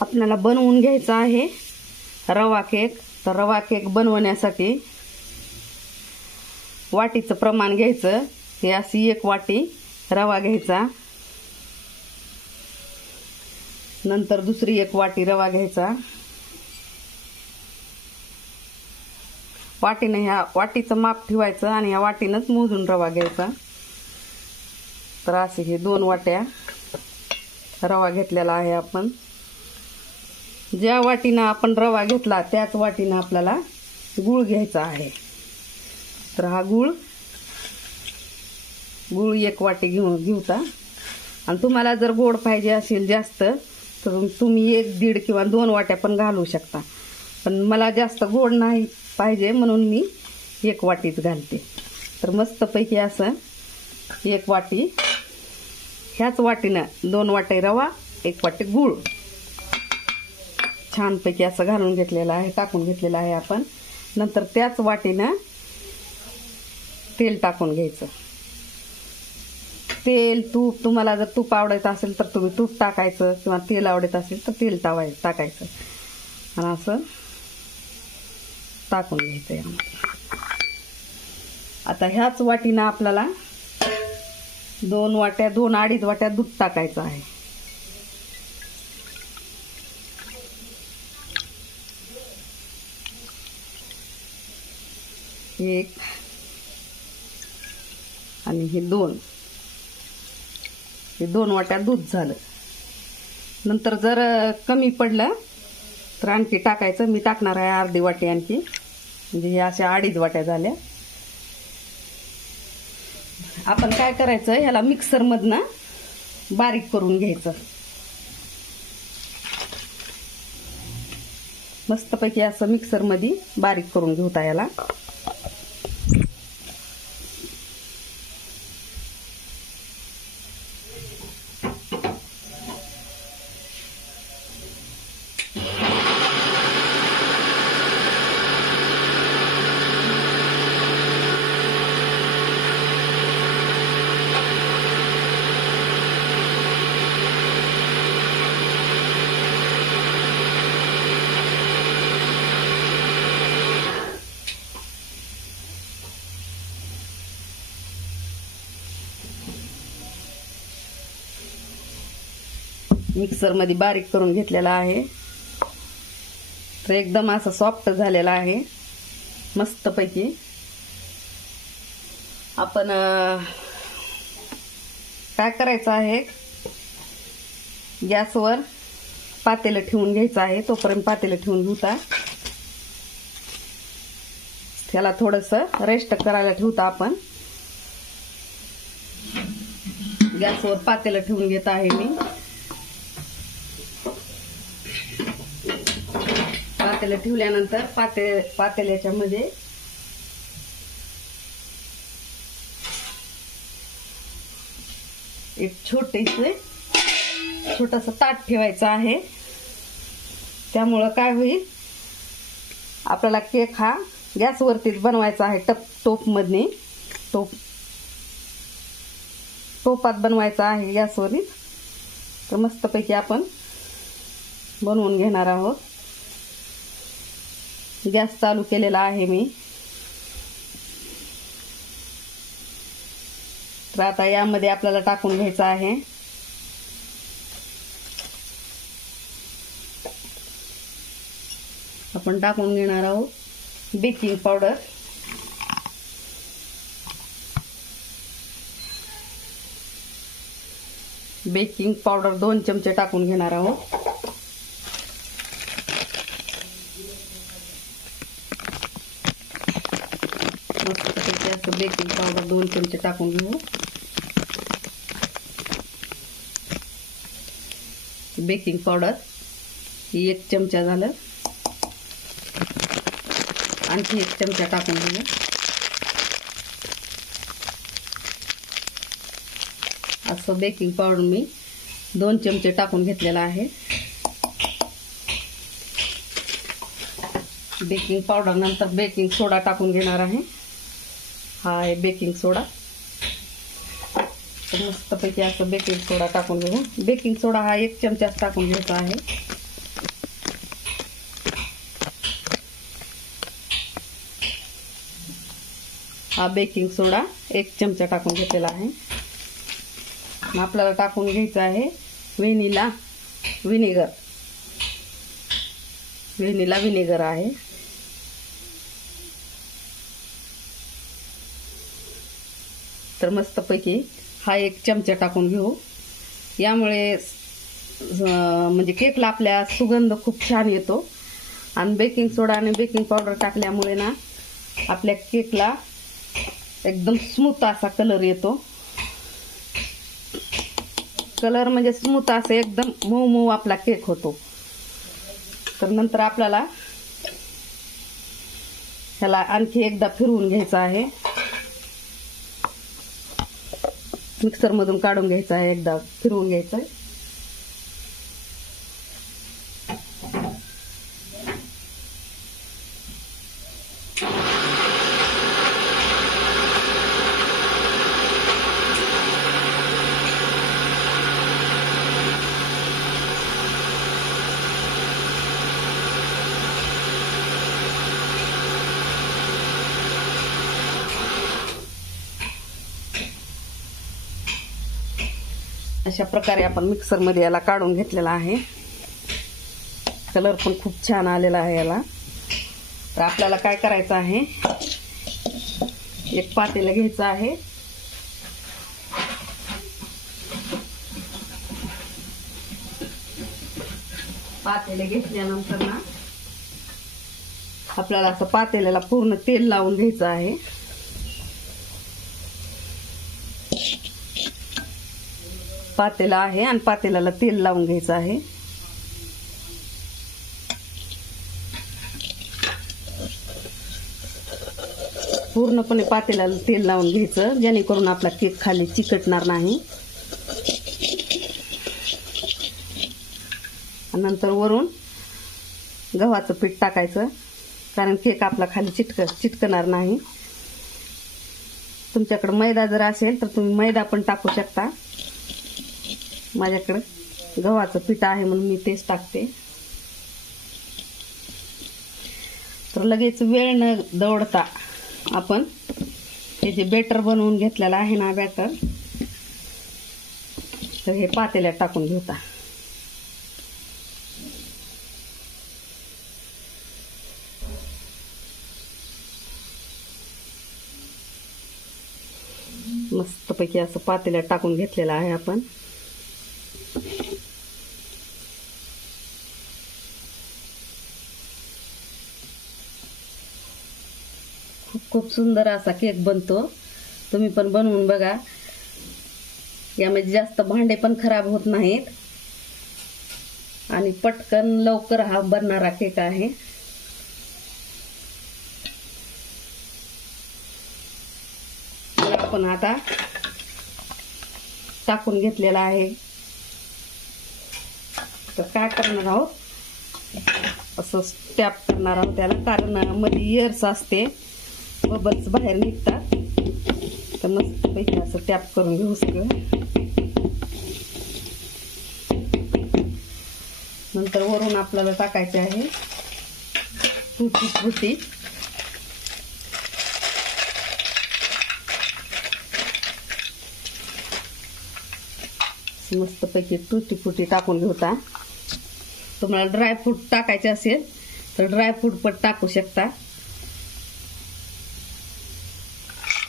आपल्याला बनवून घ्यायचा आहे रवा केक। तर रवा केक बनवण्यासाठी वाटीचं प्रमाण घ्यायचं। हे अशी 1 वाटी रवा घ्यायचा, नंतर दुसरी 1 वाटी रवा घ्यायचा। वाटीने ह्या वाटीचं माप ठेवायचं आणि ह्या वाटीनंच मोजून रवा घ्यायचा। तर असे हे 2 वाट्या रवा घेतलेला आहे आपण। ज्या वाटीनं आपण रवा घेतला त्याच वाटीनं आपल्याला गूळ घ्यायचा आहे। तर हा गूळ 1 वाटी घेऊता। आणि तुम्हाला जर गोड पाहिजे असेल जास्त तर तुम्ही 1, 1.5 किंवा 2 वाट्या पण घालू शकता, पण मला जास्त गोड नाही पाहिजे म्हणून मी 1 वाटीच घालते। तर मस्तपैकी असं 1 वाटी, ह्याच वाटीनं 2 वाटी रवा 1 वाटी गूळ छानपैकी असं घालून घेतलेलं आहे, टाकून घेतलेलं आहे आपण। नंतर त्याच वाटीनं तेल टाकून घ्यायचं। तेल तूप, तुम्हाला जर तूप आवडत असेल तर तुम्ही तूप टाकायचं, किंवा तेल आवडत असेल तर तेल टाकायचं आणि असं टाकून घ्यायचं यामध्ये। आता ह्याच वाटीनं आपल्याला 2 वाट्या 2-2.5 वाट्या दूध टाकायचं आहे। एक आणि हे 2 वाट्या दूध झालं। नंतर जर कमी पडलं तर आणखी टाकायचं। मी टाकणार आहे अर्धी वाटी आणखी, म्हणजे हे अशा 2.5 वाट्या झाल्या। आपण काय करायचं, ह्याला मिक्सर मधनं बारीक करून घ्यायचं। मस्तपैकी असं मिक्सर मध्ये बारीक करून घेऊता याला। मिक्सर मध्ये बारीक करून घेतलेला आहे। तर एकदम असं सॉफ्ट झालेला आहे मस्तपैकी। आपण काय करायचं आहे, गॅसवर पातेलं ठेवून घ्यायचं आहे। तोपर्यंत पातेलं ठेवून घेऊता, त्याला थोडंसं रेस्ट करायला ठेवता आपण। गॅसवर पातेलं ठेवून घेत आहे मी। पातेलं ठेवल्यानंतर पातेल्याच्या मध्ये एक छोटंसं ताट ठेवायचं आहे। त्यामुळं काय होईल, आपल्याला केक हा गॅसवरतीच बनवायचा आहे। टोपात बनवायचा आहे गॅसवरती। तर मस्तपैकी आपण बनवून घेणार आहोत। गॅस चालू केलेला आहे मी। तर आता यामध्ये आपल्याला टाकून घ्यायचं आहे आपण टाकून घेणार आहोत बेकिंग पावडर। बेकिंग पावडर 2 चमचे टाकून घेणार आहोत। बेकिंग पावडर 2 चमचे टाकून घेऊ। बेकिंग पावडर 1 चमचा झालं, आणखी 1 चमचा टाकून घेऊ। असं बेकिंग पावडर मी 2 चमचे टाकून घेतलेला आहे। बेकिंग पावडर नंतर बेकिंग सोडा टाकून घेणार आहे। हा आहे बेकिंग सोडा। मस्तपैकी असं बेकिंग सोडा टाकून घेऊ। बेकिंग सोडा हा 1 चमचा टाकून घ्यायचा आहे। हा बेकिंग सोडा 1 चमचा टाकून घेतलेला आहे. आपल्याला टाकून घ्यायचं आहे व्हॅनिला व्हिनेगर आहे. तर मस्तपैकी हा 1 चमचा टाकून घेऊ. यामुळे म्हणजे केकला आपल्या सुगंध खूप छान येतो. आणि बेकिंग सोडा आणि बेकिंग पावडर टाकल्यामुळे ना आपल्या केकला एकदम स्मूथ असा कलर येतो. कलर म्हणजे स्मूथ असे एकदम मऊ मऊ आपला केक होतो. तर नंतर आपल्याला ह्याला आणखी एकदा फिरवून घ्यायचं आहे. मिक्सर मधून काढून घ्यायचं आहे, एकदा फिरवून घ्यायचं आहे. अशा प्रकारे आपण मिक्सर मध्ये याला काढून घेतलेला आहे. कलर पण खूप छान आलेला आहे याला. तर आपल्याला काय करायचं आहे, एक पातेलं घ्यायचं आहे. पातेलं घेतल्यानंतर ना आपल्याला असं पातेल्याला पूर्ण तेल लावून घ्यायचं आहे. पातेला आहे आणि पातेल्याला तेल लावून घ्यायचं आहे. पूर्णपणे पातेल्याला तेल लावून घ्यायचं, जेणेकरून आपला केक खाली चिकटणार नाही. नंतर वरून गव्हाचं पीठ टाकायचं, कारण केक आपला खाली चिटकणार नाही. तुमच्याकडे मैदा जर असेल तर तुम्ही मैदा पण टाकू शकता. माझ्याकडे गव्हाचं पीठ आहे म्हणून मी तेच टाकते. तर लगेच वेळ न दौडता आपण हे जे बॅटर बनवून घेतलेलं आहे ना बॅटर, तर हे पातेल्यात टाकून घेऊया. मस्तपैकी असं पातेल्यात टाकून घेतलेलं आहे आपण. खूप सुंदर असा केक बनतो. तुम्ही पण बनवून बघा. यामध्ये जास्त भांडे पण खराब होत नाहीत आणि पटकन लवकर हा बनणारा केक आहे. आपण आता टाकून घेतलेला आहे. तर काय करणार आहोत, असं टॅप करणार आहोत त्याला, कारण मध्ये एअर्स असते, बबल्स बाहेर निघतात. तर मस्तपैकी असं टॅप करून घेऊ सगळं. नंतर वरून आपल्याला टाकायचे आहे तुटी फ्रुटी. मस्तपैकी तुटी फ्रुटी टाकून घेऊता. तुम्हाला ड्रायफ्रूट टाकायचे असेल तर ड्रायफ्रूट पण टाकू शकता.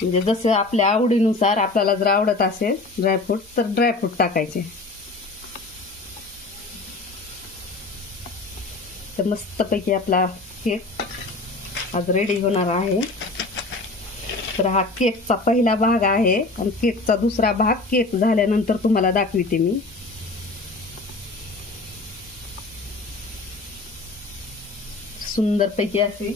म्हणजे जसं आपल्या आवडीनुसार, आपल्याला जर आवडत असेल ड्रायफ्रूट तर ड्रायफ्रूट टाकायचे. तर मस्तपैकी आपला केक आज रेडी होणार आहे. तर हा केकचा पहिला भाग आहे आणि केकचा दुसरा भाग केक झाल्यानंतर तुम्हाला दाखविते मी. सुंदरपैकी असे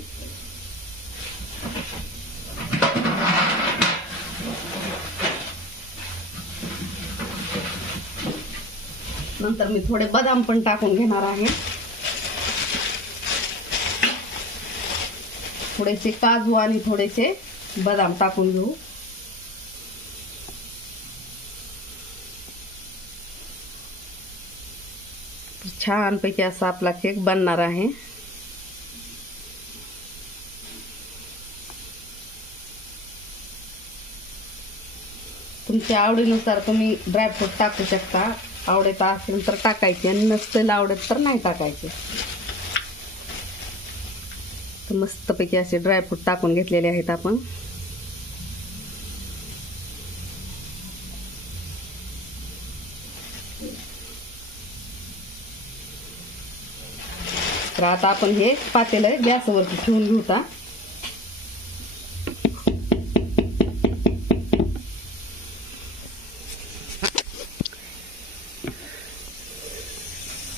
नंतर मी थोडे बदाम पण टाकून घेणार आहे. थोडेसे काजू आणि थोडेसे बदाम टाकून घेऊ. छानपैकी असा आपला केक बनणार आहे. तुमच्या आवडीनुसार तुम्ही ड्रायफ्रूट टाकू शकता. आवडत असेल तर टाकायचे आणि नसतील आवडत तर नाही टाकायचे. तर मस्तपैकी असे ड्रायफ्रूट टाकून घेतलेले आहेत आपण. तर आता आपण हे पातेलं गॅसवरती ठेवून घेऊ.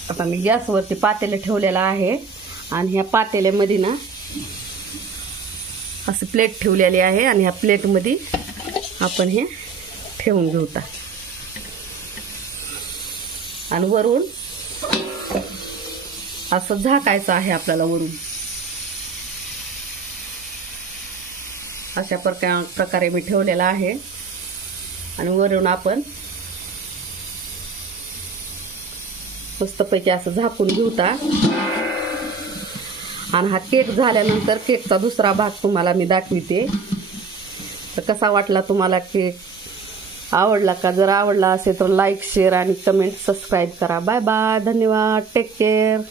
आता मी गॅसवरती पातेलं ठेवलेलं आहे आणि ह्या पातेल्यामध्ये ना असं प्लेट ठेवलेली आहे आणि ह्या प्लेटमध्ये आपण हे ठेवून घेऊ. आणि वरून असं झाकायचं आहे आपल्याला. वरून अशा प्रकारे मी ठेवलेला आहे आणि वरून आपण मस्तपैकी असं झाकून घेऊ. आणि हा केक झाल्यानंतर केकचा दुसरा भाग तुम्हाला मी दाखविते. तर कसा वाटला तुम्हाला केक? आवडला का? जर आवडला असेल तर लाईक, शेअर आणि कमेंट, सबस्क्राईब करा. Bye bye. धन्यवाद. Take care.